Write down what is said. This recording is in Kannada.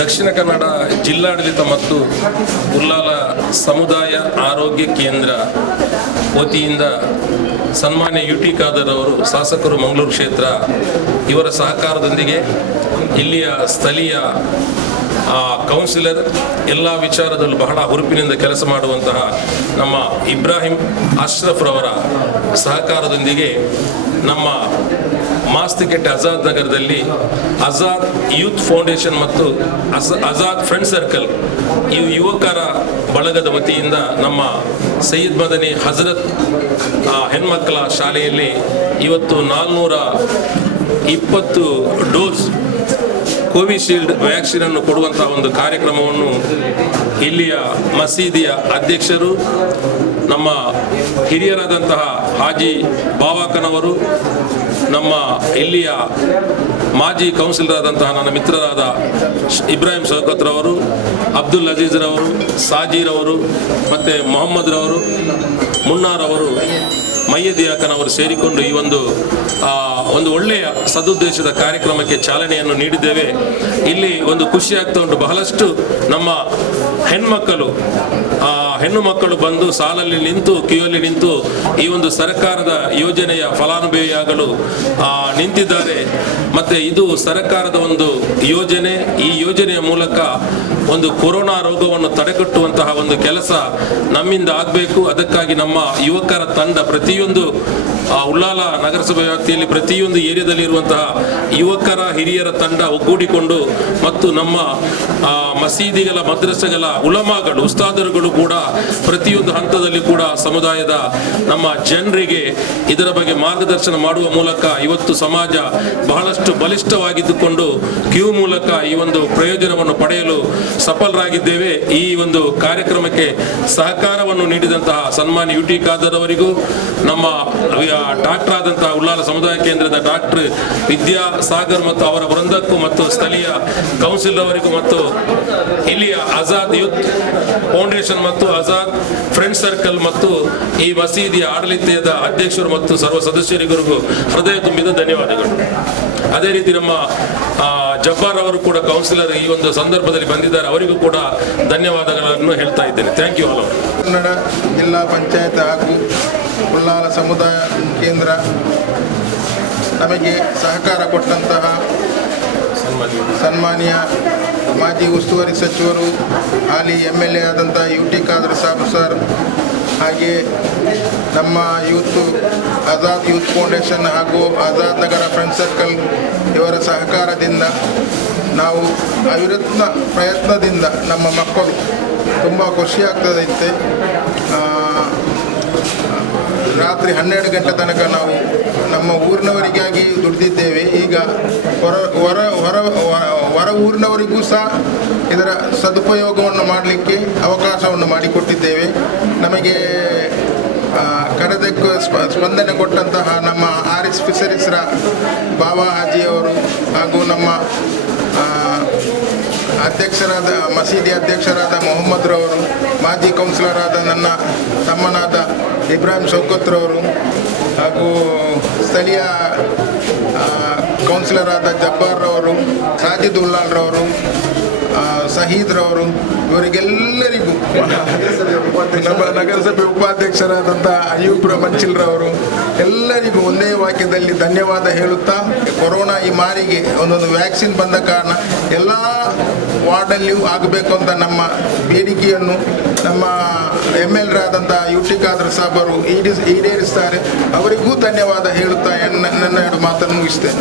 ದಕ್ಷಿಣ ಕನ್ನಡ ಜಿಲ್ಲಾಡಳಿತ ಮತ್ತು ಉಲ್ಲಾಲ ಸಮುದಾಯ ಆರೋಗ್ಯ ಕೇಂದ್ರ ವತಿಯಿಂದ ಸನ್ಮಾನ್ಯ ಯುಟಿ ಖಾದರ್ ಅವರು ಶಾಸಕರು ಮಂಗಳೂರು ಕ್ಷೇತ್ರ ಇವರ ಸಹಕಾರದೊಂದಿಗೆ ಇಲ್ಲಿಯ ಸ್ಥಳೀಯ ಕೌನ್ಸಿಲರ್ ಎಲ್ಲ ವಿಚಾರದಲ್ಲೂ ಬಹಳ ಹುರುಪಿನಿಂದ ಕೆಲಸ ಮಾಡುವಂತಹ ನಮ್ಮ ಇಬ್ರಾಹಿಂ ಅಶ್ರಫ್ ರವರ ಸಹಕಾರದೊಂದಿಗೆ ನಮ್ಮ ಮಾಸ್ತಿಕೆಟ್ಟೆ ಆಜಾದ್ ನಗರದಲ್ಲಿ ಆಜಾದ್ ಯೂತ್ ಫೌಂಡೇಶನ್ ಮತ್ತು ಆಜಾದ್ ಫ್ರೆಂಡ್ ಸರ್ಕಲ್ ಈ ಯುವಕರ ಬಳಗದ ವತಿಯಿಂದ ನಮ್ಮ ಸಯ್ಯದ್ ಮದನಿ ಹಜರತ್ ಹೆಣ್ಮಕ್ಕಳ ಶಾಲೆಯಲ್ಲಿ ಇವತ್ತು 420 ಡೋಸ್ ಕೋವಿಶೀಲ್ಡ್ ವ್ಯಾಕ್ಸಿನ್ ಅನ್ನು ಕೊಡುವಂತಹ ಒಂದು ಕಾರ್ಯಕ್ರಮವನ್ನು ಇಲ್ಲಿಯ ಮಸೀದಿಯ ಅಧ್ಯಕ್ಷರು ನಮ್ಮ ಹಿರಿಯರಾದಂತಹ ಹಾಜಿ ಬಾವಾಕನವರು, ನಮ್ಮ ಇಲ್ಲಿಯ ಮಾಜಿ ಕೌನ್ಸಿಲರ್ ಆದಂತಹ ನನ್ನ ಮಿತ್ರರಾದ ಇಬ್ರಾಹಿಂ ಶೌಕತ್ ರವರು, ಅಬ್ದುಲ್ ಅಜೀಜ್ ರವರು, ಸಾಜೀರವರು ಮತ್ತು ಮೊಹಮ್ಮದ್ ರವರು, ಮುನ್ನಾರವರು, ಮಯ್ಯದಿಯಾಕನವರು ಸೇರಿಕೊಂಡು ಈ ಒಂದು ಒಳ್ಳೆಯ ಸದುದ್ದೇಶದ ಕಾರ್ಯಕ್ರಮಕ್ಕೆ ಚಾಲನೆಯನ್ನು ನೀಡಿದ್ದೇವೆ. ಇಲ್ಲಿ ಒಂದು ಖುಷಿ ಆಗ್ತಾ ಉಂಟು. ಬಹಳಷ್ಟು ನಮ್ಮ ಹೆಣ್ಣು ಮಕ್ಕಳು ಬಂದು ಸಾಲಲ್ಲಿ ನಿಂತು ಕ್ಯೂಯಲ್ಲಿ ನಿಂತು ಈ ಒಂದು ಸರ್ಕಾರದ ಯೋಜನೆಯ ಫಲಾನುಭವಿಯಾಗಲು ನಿಂತಿದ್ದಾರೆ. ಮತ್ತು ಇದು ಸರ್ಕಾರದ ಒಂದು ಯೋಜನೆ. ಈ ಯೋಜನೆಯ ಮೂಲಕ ಒಂದು ಕೊರೋನಾ ರೋಗವನ್ನು ತಡೆಗಟ್ಟುವಂತಹ ಒಂದು ಕೆಲಸ ನಮ್ಮಿಂದ ಆಗಬೇಕು. ಅದಕ್ಕಾಗಿ ನಮ್ಮ ಯುವಕರ ತಂಡ ಪ್ರತಿಯೊಂದು ಉಲ್ಲಾಲ ನಗರಸಭೆ ವ್ಯಾಪ್ತಿಯಲ್ಲಿ ಪ್ರತಿಯೊಂದು ಏರಿಯಾದಲ್ಲಿರುವಂತಹ ಯುವಕರ ಹಿರಿಯರ ತಂಡ ಒಗ್ಗೂಡಿಕೊಂಡು ಮತ್ತು ನಮ್ಮ ಮಸೀದಿಗಳ ಮದ್ರಸೆಗಳ ಉಲಮಾಗಳು ಉಸ್ತಾದರುಗಳು ಕೂಡ ಪ್ರತಿಯೊಂದು ಹಂತದಲ್ಲಿ ಕೂಡ ಸಮುದಾಯದ ನಮ್ಮ ಜನರಿಗೆ ಇದರ ಬಗ್ಗೆ ಮಾರ್ಗದರ್ಶನ ಮಾಡುವ ಮೂಲಕ ಇವತ್ತು ಸಮಾಜ ಬಹಳಷ್ಟು ಬಲಿಷ್ಠವಾಗಿದ್ದುಕೊಂಡು ಕ್ಯೂ ಮೂಲಕ ಈ ಒಂದು ಪ್ರಯೋಜನವನ್ನು ಪಡೆಯಲು ಸಫಲರಾಗಿದ್ದೇವೆ. ಈ ಒಂದು ಕಾರ್ಯಕ್ರಮಕ್ಕೆ ಸಹಕಾರವನ್ನು ನೀಡಿದಂತಹ ಸನ್ಮಾನ್ಯ ಯುಟಿ ಖಾದರ್ ಅವರಿಗೂ, ನಮ್ಮ ಡಾಕ್ಟರ್ ಆದಂತಹ ಉಲ್ಲಾಲ ಸಮುದಾಯ ಕೇಂದ್ರದ ಡಾಕ್ಟರ್ ವಿದ್ಯಾ ಸಾಗರ್ ಮತ್ತು ಅವರ ವೃಂದಕ್ಕೂ ಮತ್ತು ಸ್ಥಳೀಯ ಕೌನ್ಸಿಲ್ ಅವರಿಗೂ ಮತ್ತು ಇಲ್ಲಿಯ ಆಜಾದ್ ಯೂತ್ ಫೌಂಡೇಶನ್ ಮತ್ತು ಆಜಾದ್ ಫ್ರೆಂಡ್ ಸರ್ಕಲ್ ಮತ್ತು ಈ ಮಸೀದಿಯ ಆಡಳಿತದ ಅಧ್ಯಕ್ಷರು ಮತ್ತು ಸರ್ವ ಸದಸ್ಯರಿಗೂ ಹೃದಯ ತುಂಬಿದ ಧನ್ಯವಾದಗಳು. ಅದೇ ರೀತಿ ನಮ್ಮ ಜಬ್ಬಾರ್ ಅವರು ಕೂಡ ಕೌನ್ಸಿಲರ್ ಈ ಒಂದು ಸಂದರ್ಭದಲ್ಲಿ ಬಂದಿದ್ದಾರೆ, ಅವರಿಗೂ ಕೂಡ ಧನ್ಯವಾದಗಳನ್ನು ಹೇಳ್ತಾ ಇದ್ದೇನೆ. Thank you all. ಕನ್ನಡ ಜಿಲ್ಲಾ ಪಂಚಾಯತ್ ಹಾಗೂ ಉಲ್ಲಾಲ ಸಮುದಾಯ ಕೇಂದ್ರ ನಮಗೆ ಸಹಕಾರ ಕೊಟ್ಟಂತಹ ಸನ್ಮಾನ್ಯ ಮಾಜಿ ಉಸ್ತುವಾರಿ ಸಚಿವರು, ಹಾಲಿ MLA ಆದಂಥ ಯುಟಿ ಖಾದರ್ ಸಾಬ್ ಸರ್, ಹಾಗೆ ನಮ್ಮ ಆಜಾದ್ ಯೂತ್ ಫೌಂಡೇಶನ್ ಹಾಗೂ ಆಜಾದ್ ನಗರ ಫ್ರೆಂಡ್ ಸರ್ಕಲ್ ಇವರ ಸಹಕಾರದಿಂದ ನಾವು ಅವಿರತ ಪ್ರಯತ್ನದಿಂದ ನಮ್ಮ ಮಕ್ಕಳು ತುಂಬ ಖುಷಿಯಾಗ್ತದೈತೆ. ರಾತ್ರಿ 12 ಗಂಟೆ ತನಕ ನಾವು ನಮ್ಮ ಊರಿನವರಿಗಾಗಿ ದುಡಿದಿದ್ದೇವೆ. ಈಗ ಹೊರ ಊರಿನವರಿಗೂ ಸಹ ಇದರ ಸದುಪಯೋಗವನ್ನು ಮಾಡಲಿಕ್ಕೆ ಅವಕಾಶವನ್ನು ಮಾಡಿಕೊಟ್ಟಿದ್ದೇವೆ. ನಮಗೆ ಕರೆದಕ್ಕೆ ಸ್ಪಂದನೆ ಕೊಟ್ಟಂತಹ ನಮ್ಮ ಆರಿಸ್ ಫಿಶರೀಸ್ರ ಬಾಬಾ ಹಾಜಿಯವರು ಹಾಗೂ ನಮ್ಮ ಅಧ್ಯಕ್ಷರಾದ ಮಸೀದಿ ಅಧ್ಯಕ್ಷರಾದ ಮೊಹಮ್ಮದ್ ರವರು, ಮಾಜಿ ಕೌನ್ಸಿಲರ್ ಆದ ನನ್ನ ತಮ್ಮನಾದ ಇಬ್ರಾಹಿಂ ಶೌಕತ್ ರವರು ಹಾಗೂ ಸ್ಥಳೀಯ ಕೌನ್ಸಿಲರ್ ಆದ ಜಬ್ಬಾರ್ ರವರು, ಸಾಜಿದ್ ಉಲ್ಲಾಲ್ ರವರು, ಸಹೀದ್ ರವರು, ಇವರಿಗೆಲ್ಲರಿಗೂ ನಮ್ಮ ನಗರಸಭೆ ಉಪಾಧ್ಯಕ್ಷರಾದಂಥ ಅಯೂಬ್ ಮಂಚಿಲ್ ರವರು ಎಲ್ಲರಿಗೂ ಒಂದೇ ವಾಕ್ಯದಲ್ಲಿ ಧನ್ಯವಾದ ಹೇಳುತ್ತಾ, ಕೊರೋನಾ ಈ ಮಾರಿಗೆ ಒಂದೊಂದು ವ್ಯಾಕ್ಸಿನ್ ಬಂದ ಕಾರಣ ಎಲ್ಲ ವಾರ್ಡಲ್ಲಿಯೂ ಆಗಬೇಕು ಅಂತ ನಮ್ಮ ಬೇಡಿಕೆಯನ್ನು ನಮ್ಮ MLA ಆದಂಥ ಯುಟಿ ಖಾದರ್ ಸಾಬ್ ಅವರು ಈಡೇರಿಸ್ತಾರೆ. ಅವರಿಗೂ ಧನ್ಯವಾದ ಹೇಳುತ್ತಾ ನನ್ನ ಮಾತನ್ನು ಮುಗಿಸ್ತೇನೆ.